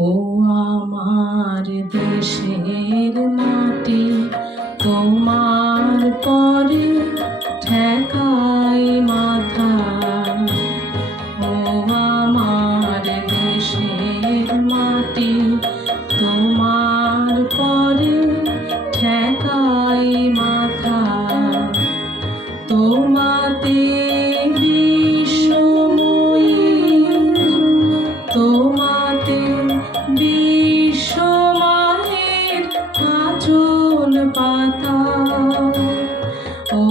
ও আমার দেশের মাটি, তোমার পরে ঠেকাই মাথা। ও আমার দেশের মাটি, তোমার পরে ঠেকাই মাথা। তোমাতে বিশ্বময়ী, তোমাতে বিশ্বমায়ের আঁচল পাতা। ও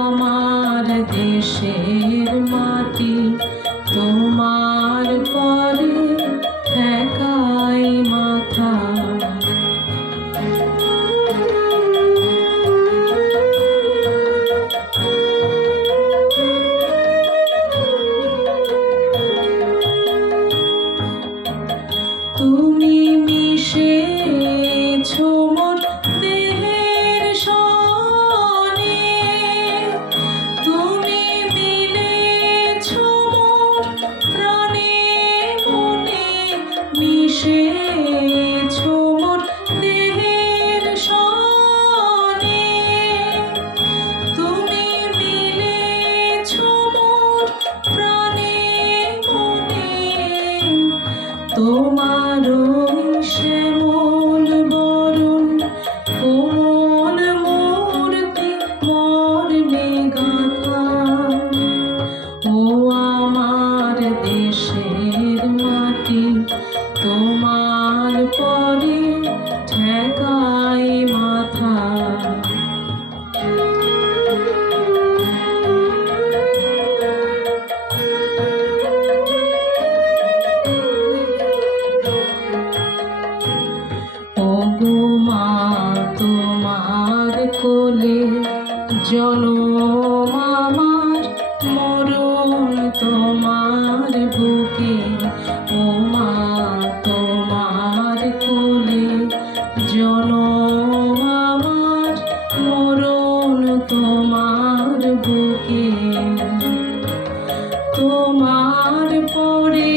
আমার দেশের মাটি, তোমার পরে ঠেকাই মাথা। তুমি মিশেছো মোর দেহের সনে, তুমি মিলেছো মোর প্রাণে মনে, মিশেছো মোর দেহের সনে, তুমি মিলেছো মোর প্রাণে মনে। তোমার শ্যামল বরণ কোমল মূর্তি মর্মে গাঁথা। ও আমার দেশের মাটি, তোমার পরে ঠেকাই মাথা। মা তোমার কোলে জনম আমার, মরণ তোমার বুকে। ও মা তোমার কোলে জনম আমার, মরণ তোমার বুকে। তোমার পরে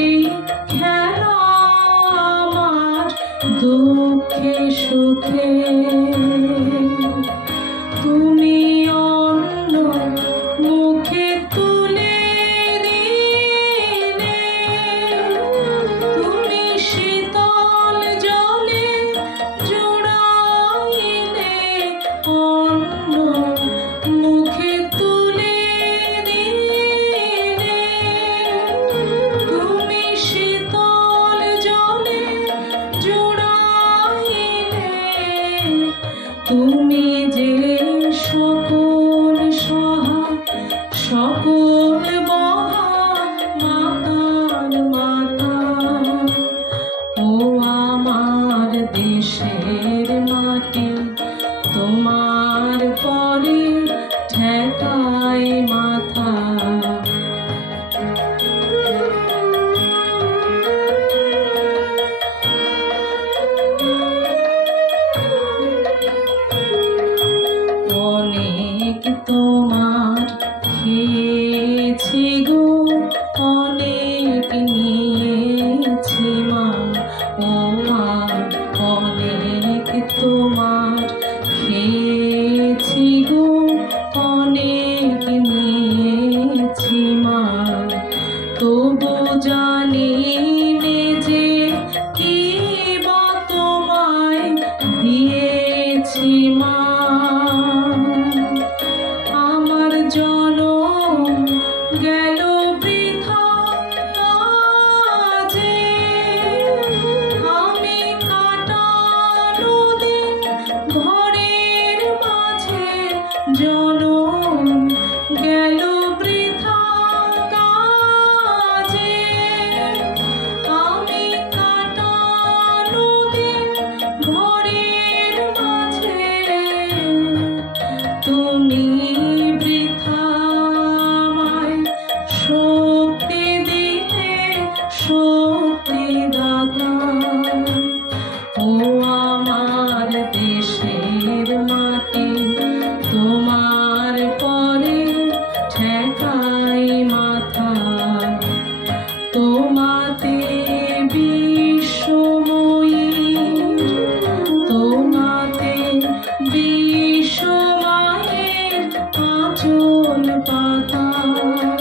খেলা আমার দুঃখে সুখে, তুমি অন্য মুখে তুলে দিলে, তুমি শীতল জলে জড়াইলে, অন্য মুখে তুলে দিলে, তুমি শীতল জলে জড়াইলে। পাতা